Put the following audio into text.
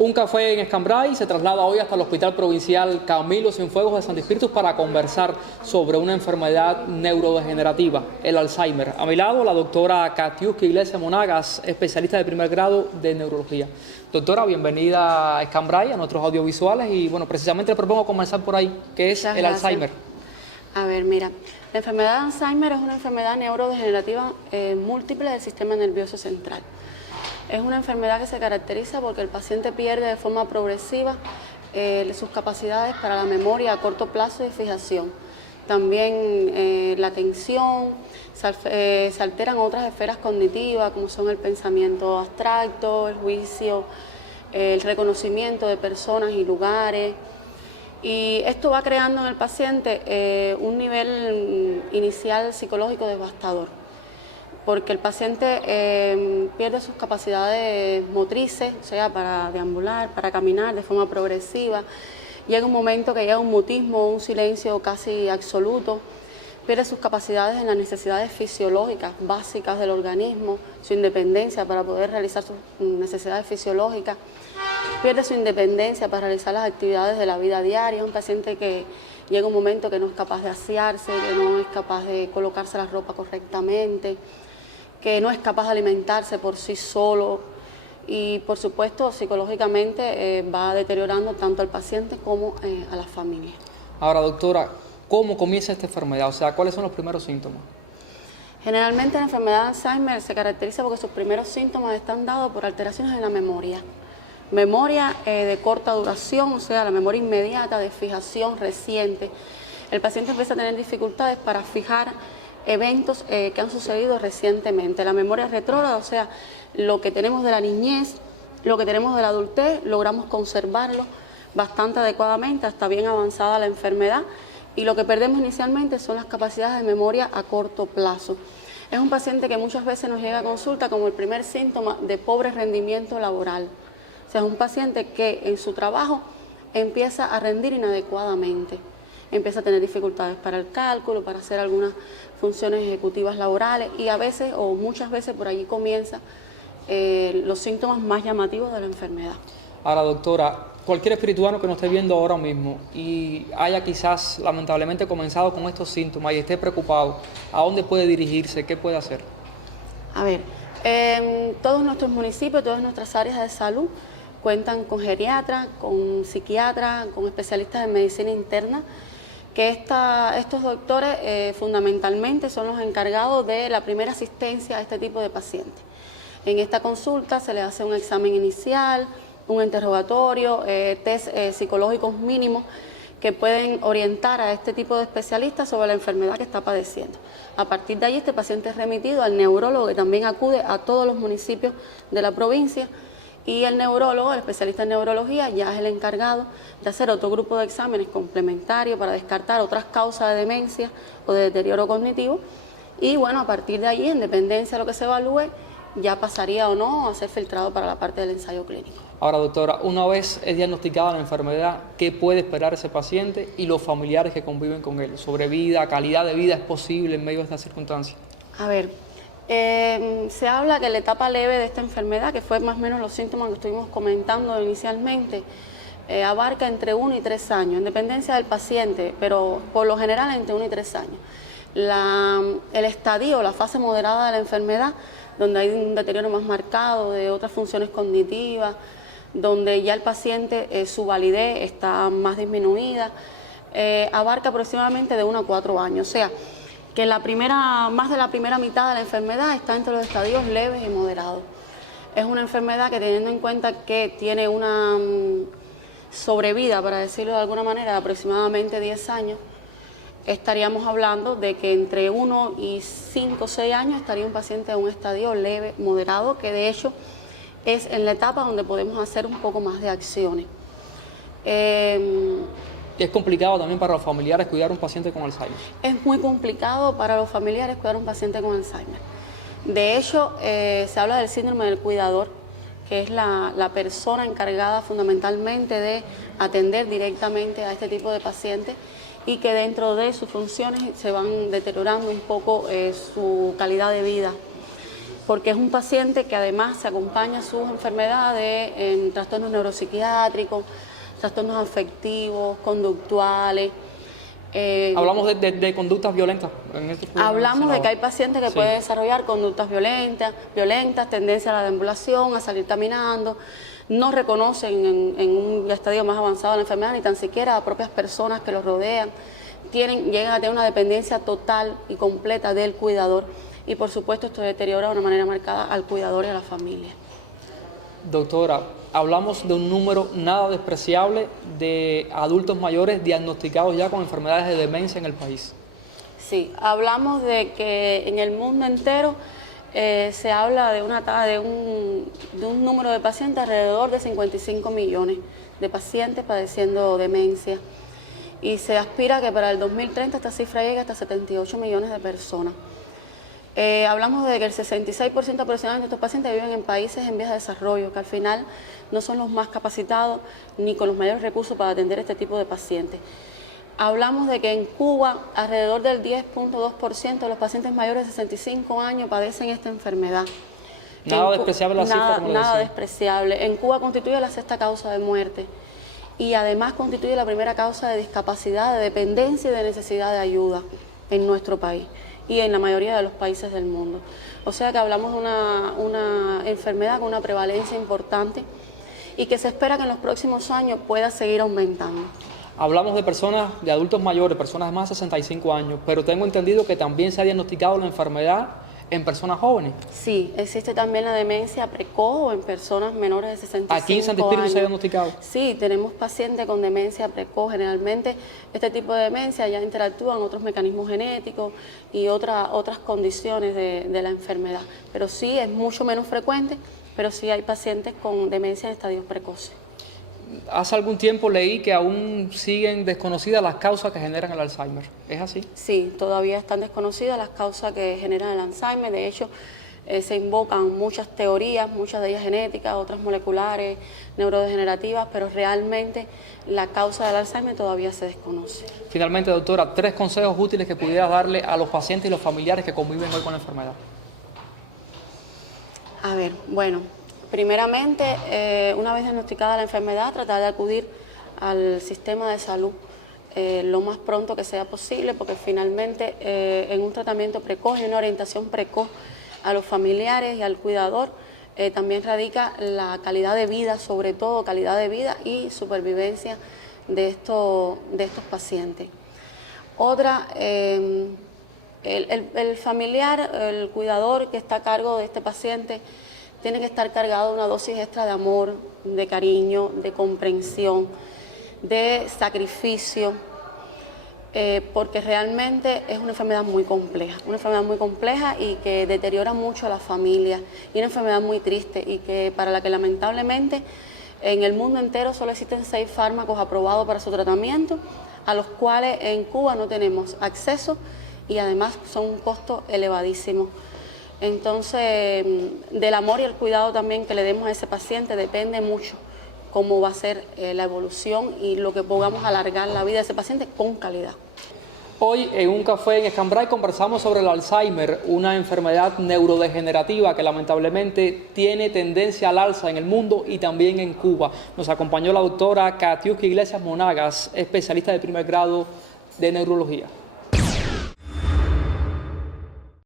Un café en Escambray se traslada hoy hasta el Hospital Provincial Camilo Cienfuegos de Santo Espíritu para conversar sobre una enfermedad neurodegenerativa, el Alzheimer. A mi lado, la doctora Katiuska Iglesias Monagas, especialista de primer grado de neurología. Doctora, bienvenida a Escambray, a nuestros audiovisuales, y bueno, precisamente le propongo comenzar por ahí, ¿qué es el Alzheimer? A ver, mira, la enfermedad de Alzheimer es una enfermedad neurodegenerativa múltiple del sistema nervioso central. Es una enfermedad que se caracteriza porque el paciente pierde de forma progresiva sus capacidades para la memoria a corto plazo y fijación. También la atención, se alteran otras esferas cognitivas como son el pensamiento abstracto, el juicio, el reconocimiento de personas y lugares. Y esto va creando en el paciente un nivel inicial psicológico devastador, porque el paciente pierde sus capacidades motrices, o sea, para deambular, para caminar de forma progresiva. Llega un momento que llega un mutismo, un silencio casi absoluto, pierde sus capacidades en las necesidades fisiológicas básicas del organismo, su independencia para poder realizar sus necesidades fisiológicas, pierde su independencia para realizar las actividades de la vida diaria. Un paciente que llega un momento que no es capaz de asearse, que no es capaz de colocarse la ropa correctamente, que no es capaz de alimentarse por sí solo y, por supuesto, psicológicamente va deteriorando tanto al paciente como a la familia. Ahora, doctora, ¿cómo comienza esta enfermedad? O sea, ¿cuáles son los primeros síntomas? Generalmente la enfermedad de Alzheimer se caracteriza porque sus primeros síntomas están dados por alteraciones en la memoria. Memoria de corta duración, o sea, la memoria inmediata, de fijación reciente. El paciente empieza a tener dificultades para fijar eventos que han sucedido recientemente. La memoria retrógrada, o sea, lo que tenemos de la niñez, lo que tenemos de la adultez, logramos conservarlo bastante adecuadamente hasta bien avanzada la enfermedad, y lo que perdemos inicialmente son las capacidades de memoria a corto plazo. Es un paciente que muchas veces nos llega a consulta como el primer síntoma de pobre rendimiento laboral. O sea, es un paciente que en su trabajo empieza a rendir inadecuadamente, empieza a tener dificultades para el cálculo, para hacer algunas funciones ejecutivas laborales, y a veces o muchas veces por allí comienzan los síntomas más llamativos de la enfermedad. Ahora, doctora, cualquier espirituano que nos esté viendo ahora mismo y haya quizás lamentablemente comenzado con estos síntomas y esté preocupado, ¿a dónde puede dirigirse? ¿Qué puede hacer? A ver, todos nuestros municipios, todas nuestras áreas de salud cuentan con geriatras, con psiquiatras, con especialistas en medicina interna, que estos doctores fundamentalmente son los encargados de la primera asistencia a este tipo de pacientes. En esta consulta se le hace un examen inicial, un interrogatorio, test psicológicos mínimos que pueden orientar a este tipo de especialistas sobre la enfermedad que está padeciendo. A partir de ahí, este paciente es remitido al neurólogo, que también acude a todos los municipios de la provincia, y el neurólogo, el especialista en neurología, ya es el encargado de hacer otro grupo de exámenes complementarios para descartar otras causas de demencia o de deterioro cognitivo. Y bueno, a partir de ahí, en dependencia de lo que se evalúe, ya pasaría o no a ser filtrado para la parte del ensayo clínico. Ahora, doctora, una vez es diagnosticada la enfermedad, ¿qué puede esperar ese paciente y los familiares que conviven con él? ¿Sobre vida, calidad de vida es posible en medio de estas circunstancias? A ver, se habla que la etapa leve de esta enfermedad, que fue más o menos los síntomas que estuvimos comentando inicialmente, abarca entre 1 y 3 años, en dependencia del paciente, pero por lo general entre 1 y 3 años. El estadio, la fase moderada de la enfermedad, donde hay un deterioro más marcado de otras funciones cognitivas, donde ya el paciente, su validez está más disminuida, abarca aproximadamente de 1 a 4 años. O sea, que más de la primera mitad de la enfermedad está entre los estadios leves y moderados. Es una enfermedad que, teniendo en cuenta que tiene una sobrevida, para decirlo de alguna manera, de aproximadamente 10 años, estaríamos hablando de que entre 1 y 5 o 6 años estaría un paciente en un estadio leve, moderado, que de hecho es en la etapa donde podemos hacer un poco más de acciones. Es complicado también para los familiares cuidar a un paciente con Alzheimer. Es muy complicado para los familiares cuidar a un paciente con Alzheimer. De hecho, se habla del síndrome del cuidador, que es la persona encargada fundamentalmente de atender directamente a este tipo de pacientes, y que dentro de sus funciones se van deteriorando un poco su calidad de vida. porque es un paciente que además se acompaña a sus enfermedades en trastornos neuropsiquiátricos, trastornos afectivos, conductuales. Hablamos de conductas violentas en estos problemas. Hablamos de que hay pacientes que sí. pueden desarrollar conductas violentas, tendencia a la deambulación, a salir caminando, no reconocen en un estadio más avanzado de la enfermedad ni tan siquiera a propias personas que los rodean, llegan a tener una dependencia total y completa del cuidador y por supuesto esto deteriora de una manera marcada al cuidador y a la familia. Doctora, hablamos de un número nada despreciable de adultos mayores diagnosticados ya con enfermedades de demencia en el país. Sí, hablamos de que en el mundo entero se habla de un número de pacientes alrededor de 55 millones de pacientes padeciendo demencia y se aspira que para el 2030 esta cifra llegue hasta 78 millones de personas. Hablamos de que el 66% aproximadamente de estos pacientes viven en países en vías de desarrollo, que al final no son los más capacitados ni con los mayores recursos para atender este tipo de pacientes. Hablamos de que en Cuba alrededor del 10.2% de los pacientes mayores de 65 años padecen esta enfermedad. Nada despreciable la cifra, como nada decía. despreciable. En Cuba constituye la sexta causa de muerte y además constituye la primera causa de discapacidad, de dependencia y de necesidad de ayuda en nuestro país y en la mayoría de los países del mundo. O sea que hablamos de una enfermedad con una prevalencia importante y que se espera que en los próximos años pueda seguir aumentando. Hablamos de personas, de adultos mayores, personas de más de 65 años, pero tengo entendido que también se ha diagnosticado la enfermedad en personas jóvenes. Sí, existe también la demencia precoz en personas menores de 65 años. ¿Aquí en Santo Espíritu se ha diagnosticado? Sí, tenemos pacientes con demencia precoz. Generalmente este tipo de demencia ya interactúan otros mecanismos genéticos y otras condiciones de la enfermedad. Pero sí, es mucho menos frecuente, pero sí hay pacientes con demencia en estadios precoces. Hace algún tiempo leí que aún siguen desconocidas las causas que generan el Alzheimer. ¿Es así? Sí, todavía están desconocidas las causas que generan el Alzheimer. De hecho, se invocan muchas teorías, muchas de ellas genéticas, otras moleculares, neurodegenerativas, pero realmente la causa del Alzheimer todavía se desconoce. Finalmente, doctora, 3 consejos útiles que pudieras darle a los pacientes y los familiares que conviven hoy con la enfermedad. A ver, bueno, primeramente, una vez diagnosticada la enfermedad, tratar de acudir al sistema de salud lo más pronto que sea posible, porque finalmente en un tratamiento precoz y una orientación precoz a los familiares y al cuidador también radica la calidad de vida, sobre todo calidad de vida y supervivencia de estos pacientes. Otra, el familiar, el cuidador que está a cargo de este paciente tiene que estar cargado de una dosis extra de amor, de cariño, de comprensión, de sacrificio, porque realmente es una enfermedad muy compleja y que deteriora mucho a la familia, y una enfermedad muy triste y que para la que lamentablemente en el mundo entero solo existen 6 fármacos aprobados para su tratamiento, a los cuales en Cuba no tenemos acceso y además son un costo elevadísimo. Entonces, del amor y el cuidado también que le demos a ese paciente depende mucho cómo va a ser la evolución y lo que podamos alargar la vida de ese paciente con calidad. Hoy en un café en Escambray conversamos sobre el Alzheimer, una enfermedad neurodegenerativa que lamentablemente tiene tendencia al alza en el mundo y también en Cuba. Nos acompañó la doctora Katiuska Iglesias Monagas, especialista de primer grado de neurología.